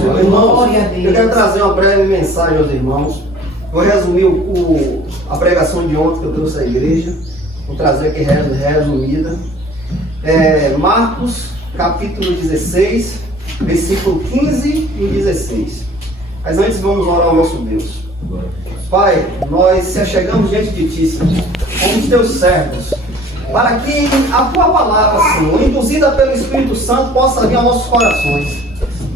Senhor. Irmãos, eu quero trazer uma breve mensagem aos irmãos. Vou resumir a pregação de ontem que eu trouxe à igreja. Vou trazer aqui resumida. Marcos, capítulo 16, versículo 15 e 16. Mas antes vamos orar ao nosso Deus. Pai, nós se achegamos diante de Ti, Senhor, como os Teus servos, para que a Tua palavra, Senhor, induzida pelo Espírito Santo, possa vir aos nossos corações.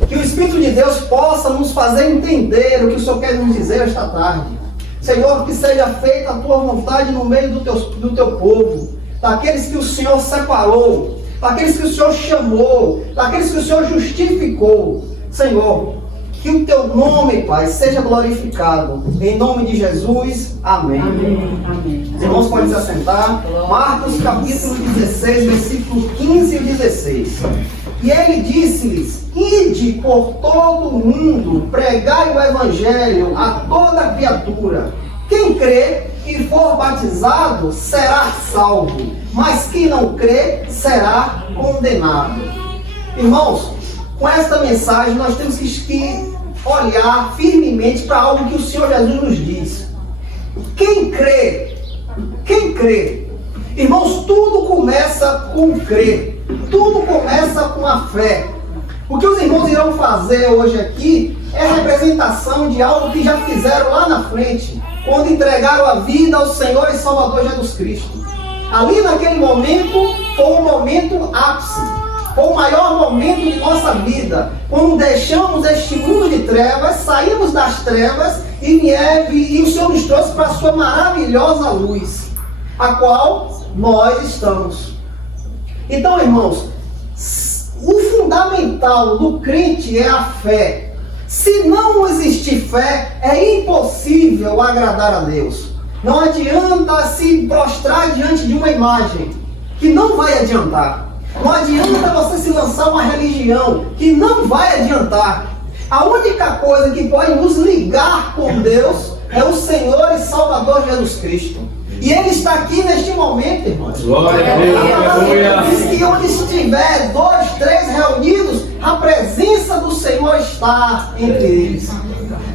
Que o Espírito de Deus possa nos fazer entender o que o Senhor quer nos dizer esta tarde. Senhor, que seja feita a Tua vontade no meio do Teu povo, daqueles que o Senhor separou, daqueles que o Senhor chamou, daqueles que o Senhor justificou. Senhor, que o Teu nome, Pai, seja glorificado. Em nome de Jesus, amém. Amém. Os irmãos podem se assentar. Marcos capítulo 16, versículo 15 e 16. E ele disse-lhes: ide por todo o mundo, pregai o evangelho a toda criatura. Quem crê e for batizado será salvo, mas quem não crê será condenado. Irmãos, com esta mensagem nós temos que olhar firmemente para algo que o Senhor Jesus nos diz. Quem crê? Irmãos, tudo começa com crer. Tudo começa com a fé. O que os irmãos irão fazer hoje aqui é a representação de algo que já fizeram lá na frente, quando entregaram a vida ao Senhor e Salvador Jesus Cristo. Ali naquele momento foi um momento ápice, foi o maior momento de nossa vida, quando deixamos este mundo de trevas, saímos das trevas e o Senhor nos trouxe para a sua maravilhosa luz, a qual nós estamos. Então, irmãos, o fundamental do crente é a fé. Se não existir fé, é impossível agradar a Deus. Não adianta se prostrar diante de uma imagem, que não vai adiantar. Não adianta você se lançar uma religião, que não vai adiantar. A única coisa que pode nos ligar com Deus é o Senhor e Salvador Jesus Cristo. E Ele está aqui neste momento, irmãos. Glória a Deus. Diz que onde estiver 2, 3 reunidos, a presença do Senhor está entre eles.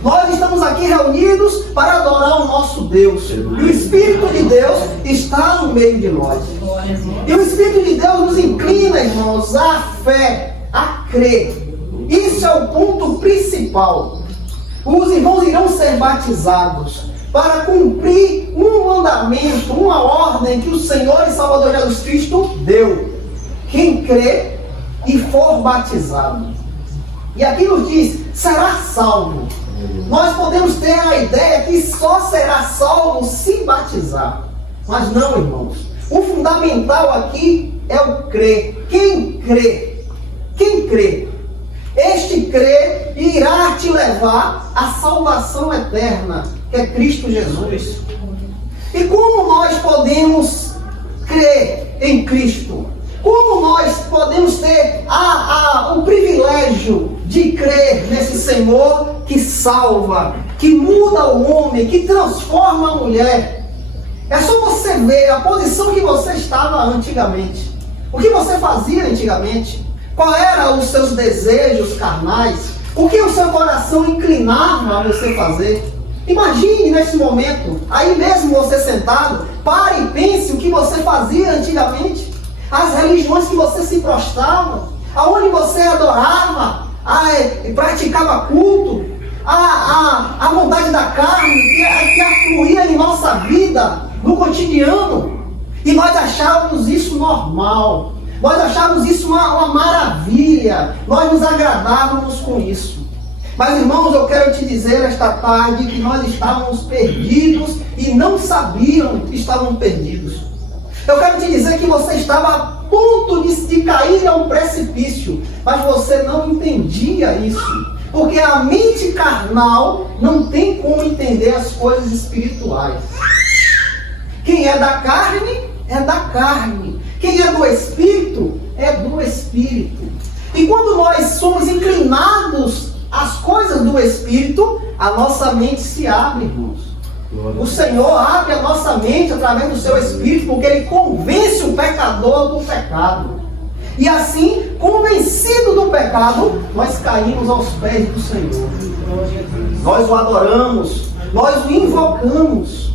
Nós estamos aqui reunidos para adorar o nosso Deus. E o Espírito de Deus está no meio de nós. E o Espírito de Deus nos inclina, irmãos, à fé, a crer. Isso é o ponto principal. Os irmãos irão ser batizados para cumprir um mandamento, uma ordem que o Senhor e Salvador Jesus Cristo deu. Quem crê e for batizado. E aqui nos diz, será salvo. Nós podemos ter a ideia que só será salvo se batizar. Mas não, irmãos. O fundamental aqui é o crer. Quem crê? Quem crê? Este crer irá te levar à salvação eterna, que é Cristo Jesus. E como nós podemos crer em Cristo? Como nós podemos ter o privilégio de crer nesse Senhor que salva, que muda o homem, que transforma a mulher? É só você ver a posição que você estava antigamente. O que você fazia antigamente? Qual eram os seus desejos carnais? O que o seu coração inclinava a você fazer? Imagine nesse momento, aí mesmo você sentado, pare e pense o que você fazia antigamente. As religiões que você se prostrava, aonde você adorava, praticava culto, a vontade da carne que afluía em nossa vida, no cotidiano. E nós achávamos isso normal. Nós achávamos isso uma maravilha. Nós nos agradávamos com isso. Mas, irmãos, eu quero te dizer esta tarde que nós estávamos perdidos e não sabiam que estavam perdidos. Eu quero te dizer que você estava a ponto de cair a um precipício, mas você não entendia isso. Porque a mente carnal não tem como entender as coisas espirituais. Quem é da carne, é da carne. Quem é do Espírito, é do Espírito. E quando nós somos inclinados às coisas do Espírito, a nossa mente se abre, irmãos. O Senhor abre a nossa mente através do seu Espírito, porque Ele convence o pecador do pecado. E assim, convencido do pecado, nós caímos aos pés do Senhor. Nós o adoramos, nós o invocamos.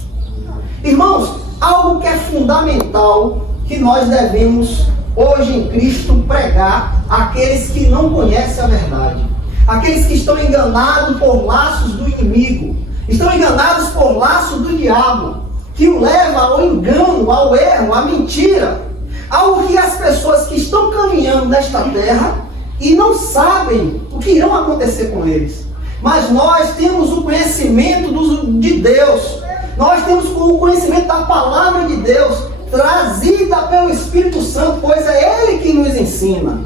Irmãos, algo que é fundamental que nós devemos hoje em Cristo pregar àqueles que não conhecem a verdade, aqueles que estão enganados por laços do inimigo, estão enganados por laços do diabo, que o leva ao engano, ao erro, à mentira, algo que as pessoas que estão caminhando nesta terra e não sabem o que irão acontecer com eles. Mas nós temos o conhecimento de Deus, nós temos o conhecimento da palavra de Deus, trazida pelo Espírito Santo, pois é Ele que nos ensina.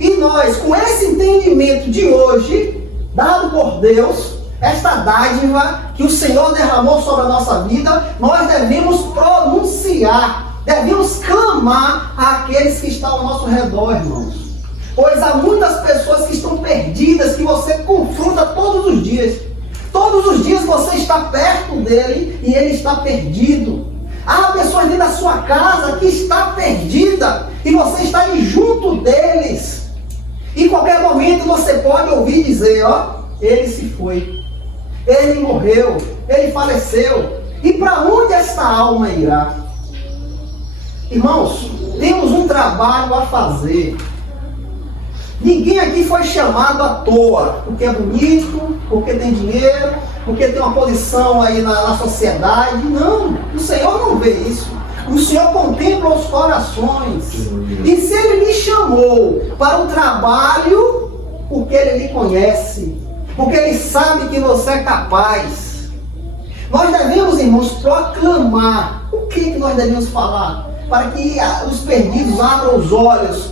E nós, com esse entendimento de hoje, dado por Deus, esta dádiva que o Senhor derramou sobre a nossa vida, nós devemos pronunciar, devemos clamar àqueles que estão ao nosso redor, irmãos. Pois há muitas pessoas que estão perdidas, que você confronta todos os dias. Todos os dias você está perto dele e ele está perdido. Há pessoas dentro da sua casa que está perdida e você está ali junto deles. Em qualquer momento você pode ouvir dizer, ó, ele se foi, ele morreu, ele faleceu. E para onde esta alma irá? Irmãos, temos um trabalho a fazer. Ninguém aqui foi chamado à toa, porque é bonito, porque tem dinheiro, porque tem uma posição aí na sociedade. Não, o Senhor não vê isso. O Senhor contempla os corações. E se Ele lhe chamou para o trabalho, porque Ele lhe conhece, porque Ele sabe que você é capaz. Nós devemos, irmãos, proclamar. O que nós devemos falar? Para que os perdidos abram os olhos,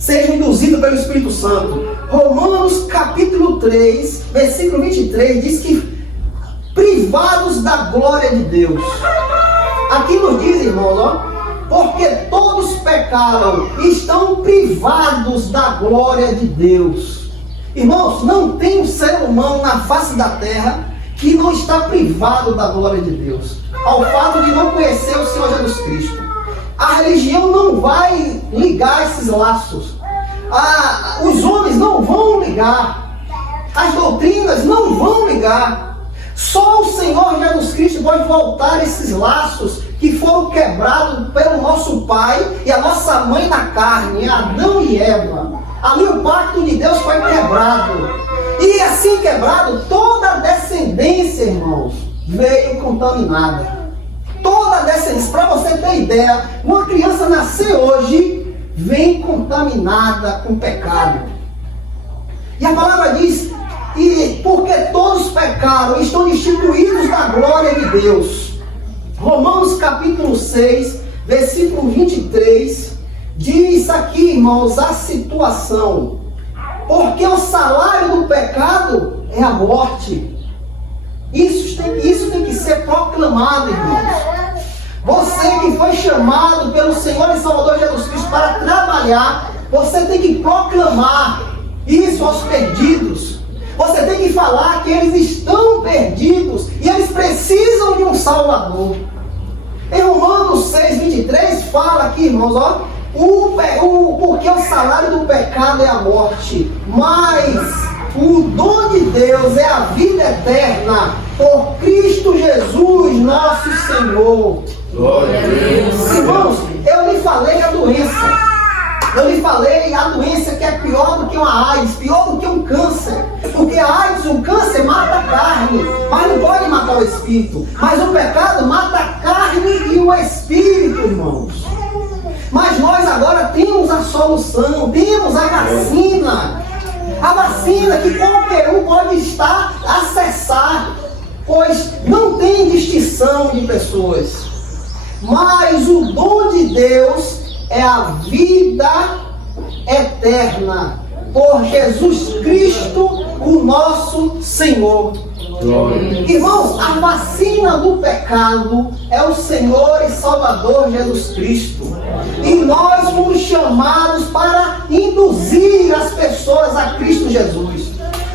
sejam induzidos pelo Espírito Santo. Romanos capítulo 3, versículo 23, diz que privados da glória de Deus. Aqui nos diz, irmãos, ó, porque todos pecaram e estão privados da glória de Deus. Irmãos, não tem um ser humano na face da terra que não está privado da glória de Deus, ao fato de não conhecer o Senhor Jesus Cristo. A religião não vai ligar esses laços. Os homens não vão ligar. As doutrinas não vão ligar. Só o Senhor Jesus Cristo pode voltar esses laços que foram quebrados pelo nosso pai e a nossa mãe na carne, Adão e Eva. Ali o pacto de Deus foi quebrado. E assim quebrado, toda a descendência, irmãos, veio contaminada. Toda a descendência, para você ter ideia, uma criança nascer hoje, vem contaminada com pecado. E a palavra diz, e porque todos pecaram, estão destituídos da glória de Deus. Romanos capítulo 6, versículo 23, diz aqui, irmãos, a situação. Porque o salário do pecado é a morte. Isso tem que ser proclamado, irmãos. Você que foi chamado pelo Senhor e Salvador Jesus Cristo para trabalhar, você tem que proclamar isso aos perdidos. Você tem que falar que eles estão perdidos e eles precisam de um Salvador. Em Romanos 6, 23, fala aqui, irmãos, ó, porque o salário do pecado é a morte, mas o dom de Deus é a vida eterna por Cristo Jesus, nosso Senhor. Glória a Deus. Irmãos, eu lhe falei a doença. Eu lhe falei a doença que é pior do que uma AIDS, pior do que um câncer. Porque a AIDS, o câncer mata a carne, mas não pode matar o espírito. Mas o pecado mata a carne e o espírito, irmãos. Mas nós agora temos a solução, temos a vacina. A vacina que qualquer um pode acessar, pois não tem distinção de pessoas. Mas o dom de Deus é a vida eterna por Jesus Cristo, o nosso Senhor. Irmãos, a vacina do pecado é o Senhor e Salvador Jesus Cristo. E nós fomos chamados para induzir as pessoas a Cristo Jesus.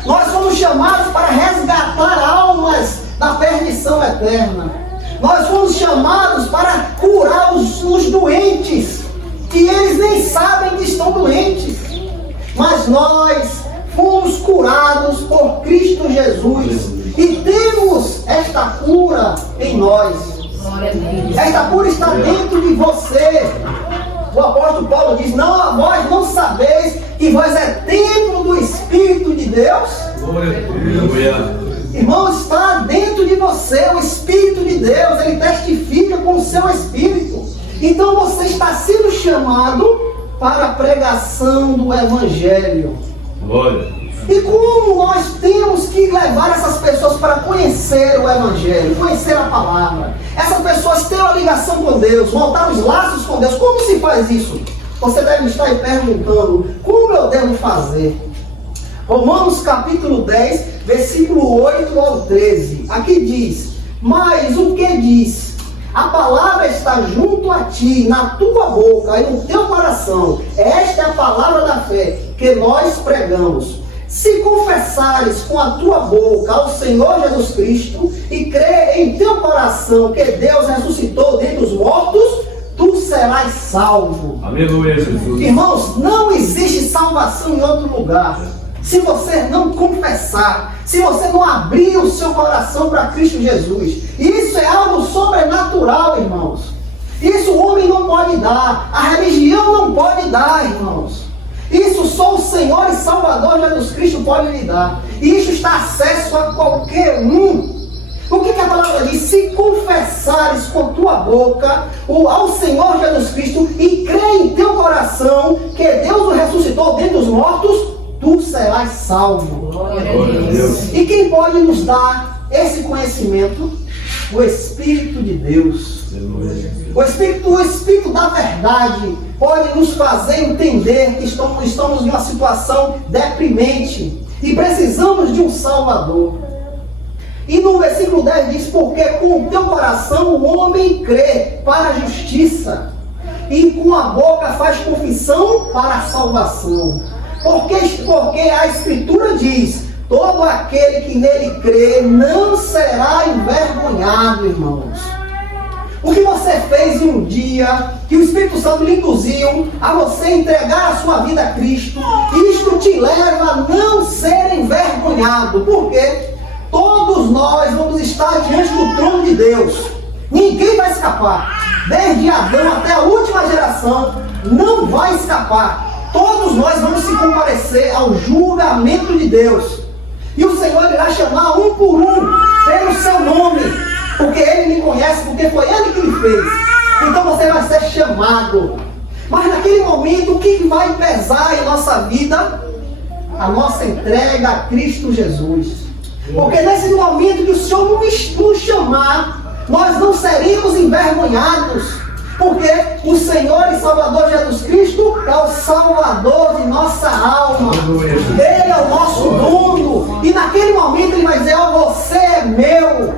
Nós fomos chamados para resgatar almas da perdição eterna. Nós fomos chamados para curar os doentes, que eles nem sabem que estão doentes. Todos nós fomos curados por Cristo Jesus e temos esta cura em nós. Esta cura está dentro de você. O apóstolo Paulo diz: não, vós não sabeis que vós é templo do Espírito de Deus? Irmão, está dentro de você o Espírito de Deus. Ele testifica com o seu Espírito. Então você está sendo chamado para a pregação do Evangelho. E como nós temos que levar essas pessoas para conhecer o Evangelho, conhecer a palavra? Essas pessoas têm uma ligação com Deus, montar os laços com Deus. Como se faz isso? Você deve estar aí perguntando: como eu devo fazer? Romanos capítulo 10, versículo 8 ao 13. Aqui diz: mas o que diz? A palavra está junto a ti, na tua boca e no teu coração. Esta é a palavra da fé que nós pregamos. Se confessares com a tua boca ao Senhor Jesus Cristo e crer em teu coração que Deus ressuscitou dentre os mortos, tu serás salvo. Aleluia, Jesus. Irmãos, não existe salvação em outro lugar. Se você não confessar, se você não abrir o seu coração para Cristo Jesus, isso é algo sobrenatural, irmãos. Isso o homem não pode dar, a religião não pode dar, irmãos. Isso só o Senhor e Salvador Jesus Cristo pode lhe dar. E isso está acesso a qualquer um. O que a palavra diz? Se confessares com tua boca ao Senhor Jesus Cristo e crer em teu coração que Deus o ressuscitou dentre os mortos, tu serás salvo. Glória a Deus. E quem pode nos dar esse conhecimento? O Espírito de Deus. O Espírito da verdade pode nos fazer entender que estamos em uma situação deprimente e precisamos de um Salvador. E no versículo 10 diz: porque com o teu coração o homem crê para a justiça e com a boca faz confissão para a salvação. Porque a Escritura diz: todo aquele que nele crê não será envergonhado, irmãos. O que você fez em um dia, que o Espírito Santo lhe induziu a você entregar a sua vida a Cristo, isto te leva a não ser envergonhado, porque todos nós vamos estar diante do trono de Deus. Ninguém vai escapar. Desde Adão até a última geração, não vai escapar. Todos nós vamos se comparecer ao julgamento de Deus. E o Senhor irá chamar um por um, pelo seu nome, porque Ele me conhece, porque foi Ele que me fez. Então você vai ser chamado. Mas naquele momento, o que vai pesar em nossa vida? A nossa entrega a Cristo Jesus. Porque nesse momento que o Senhor nos chamar, nós não seremos envergonhados. Porque o Senhor e Salvador Jesus Cristo é o Salvador de nossa alma. Ele é o nosso dono. E naquele momento Ele vai dizer: ó, você é meu.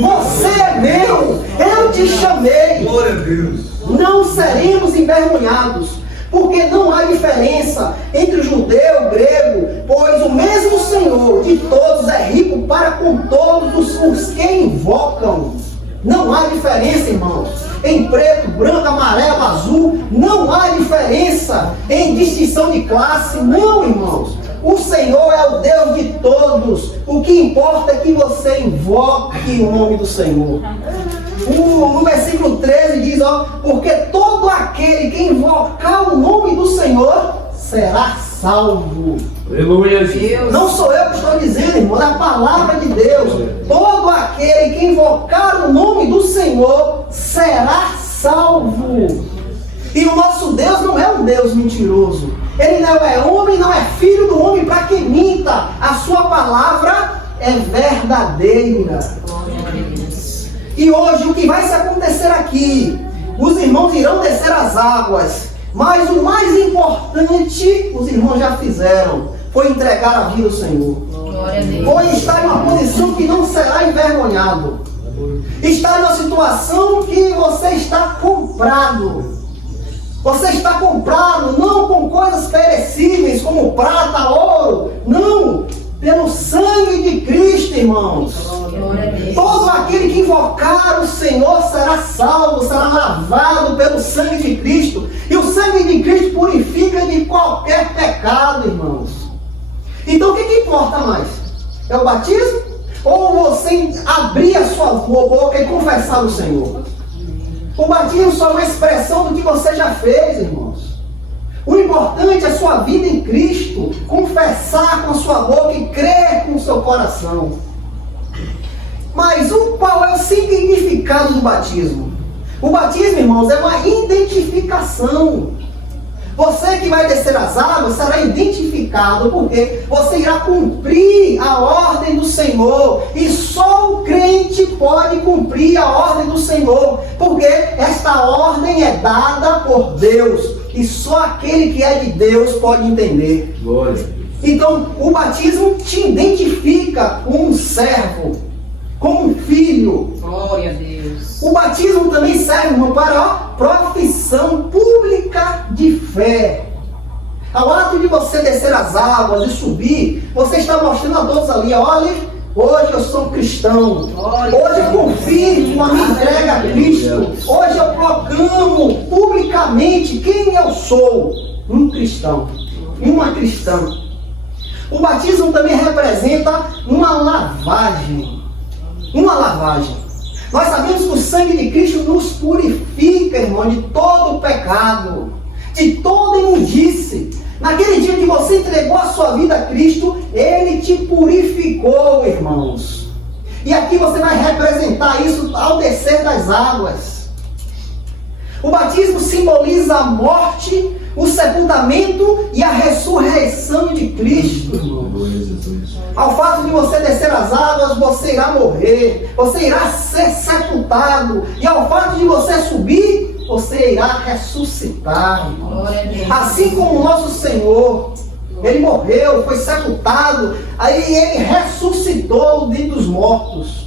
Você é meu. Eu te chamei. Glória a Deus. Não seremos envergonhados. Porque não há diferença entre o judeu e o grego, pois o mesmo Senhor de todos é rico para com todos os que invocam. Não há diferença, irmãos, em preto, branco, amarelo, azul. Não há diferença em distinção de classe. Não, irmãos. O Senhor é o Deus de todos. O que importa é que você invoque o nome do Senhor. No versículo 13 diz: ó, porque todo aquele que invocar o nome do Senhor será salvo. Aleluia, Jesus. Não sou eu que estou dizendo, irmão, é a palavra de Deus. Todo aquele que invocar o nome do Senhor será salvo. E o nosso Deus não é um Deus mentiroso. Ele não é homem, não é filho do homem para que minta. A sua palavra é verdadeira. E hoje o que vai se acontecer aqui? Os irmãos irão descer as águas. Mas o mais importante, os irmãos já fizeram, foi entregar a vida ao Senhor. Foi estar em uma posição que não será envergonhado. Está em uma situação que você está comprado. Você está comprado não com coisas perecíveis como prata, ouro. Não, pelo sangue de Cristo, irmãos. Todo aquele que invocar o Senhor será salvo, será lavado pelo sangue de Cristo. E o sangue de Cristo purifica purifica de qualquer pecado, irmãos. Então o que importa mais? É o batismo? Ou você abrir a sua boca e confessar o Senhor? O batismo só é uma expressão do que você já fez, irmãos. O importante é a sua vida em Cristo, confessar com a sua boca e crer com o seu coração. Mas qual é o significado do batismo? O batismo, irmãos, é uma identificação. Você que vai descer as águas será identificado, porque você irá cumprir a ordem do Senhor. E só o crente pode cumprir a ordem do Senhor, porque esta ordem é dada por Deus. E só aquele que é de Deus pode entender. Glória. Então, o batismo te identifica como um servo, como um filho. Glória a Deus. O batismo também serve, irmão, para a profissão pública de fé. Ao ato de você descer as águas e subir, você está mostrando a todos ali, olha, hoje eu sou cristão. Hoje eu confirmo a minha entrega a Cristo. Hoje eu proclamo publicamente quem eu sou. Um cristão, uma cristã. O batismo também representa uma lavagem. Uma lavagem. Nós sabemos que o sangue de Cristo nos purifica, irmão, de todo o pecado, de toda imundície. Naquele dia que você entregou a sua vida a Cristo, Ele te purificou, irmãos. E aqui você vai representar isso ao descer das águas. O batismo simboliza a morte, o sepultamento e a ressurreição de Cristo, irmãos. Ao fato de você descer as águas, você irá morrer, você irá ser sepultado. E ao fato de você subir, você irá ressuscitar, irmãos. Assim como o nosso Senhor, Ele morreu, foi sepultado, aí Ele ressuscitou dentre os mortos.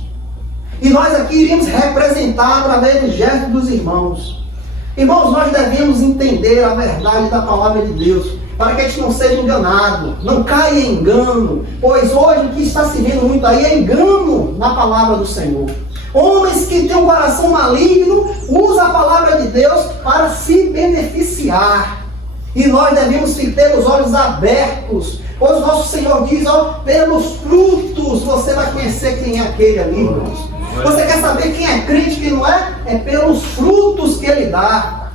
E nós aqui iríamos representar através do gesto dos irmãos. Irmãos, nós devemos entender a verdade da palavra de Deus, para que a gente não seja enganado, não caia em engano, pois hoje o que está se vendo muito aí é engano na palavra do Senhor. Homens que têm um coração maligno usam a palavra de Deus para se beneficiar. E nós devemos ter os olhos abertos, pois o nosso Senhor diz, ó, pelos frutos você vai conhecer quem é aquele ali, irmãos. Você quer saber quem é crente e quem não é? É pelos frutos que ele dá.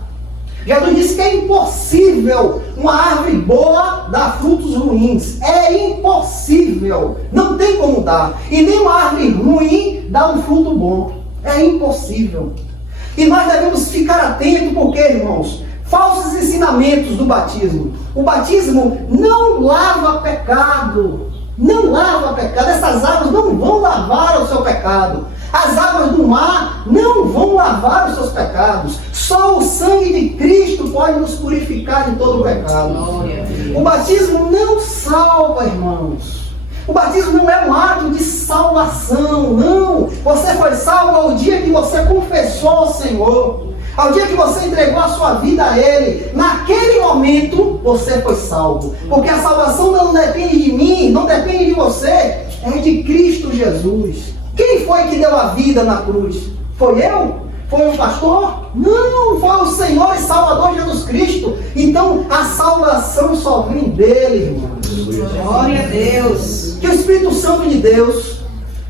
Jesus disse que é impossível uma árvore boa dar frutos ruins. É impossível. Não tem como dar. E nem uma árvore ruim dá um fruto bom. É impossível. E nós devemos ficar atentos porque, irmãos, falsos ensinamentos do batismo. O batismo não lava pecado. Não lava pecado. Essas águas não vão lavar o seu pecado. As águas do mar não vão lavar os seus pecados. Só o sangue de Cristo pode nos purificar de todo o pecado. O batismo não salva, irmãos. O batismo não é um ato de salvação, não. Você foi salvo ao dia que você confessou ao Senhor. Ao dia que você entregou a sua vida a Ele. Naquele momento, você foi salvo. Porque a salvação não depende de mim, não depende de você. É de Cristo Jesus. Quem foi que deu a vida na cruz? Foi eu? Foi o pastor? Não, foi o Senhor e Salvador Jesus Cristo. Então, a salvação só vem dele, irmãos. Glória a Deus. Que o Espírito Santo de Deus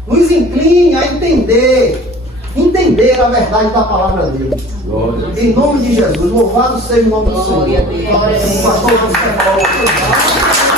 nos incline a entender a verdade da palavra dele. Glória. Em nome de Jesus, louvado seja o nome do Senhor. Glória a Deus. O pastor José Paulo.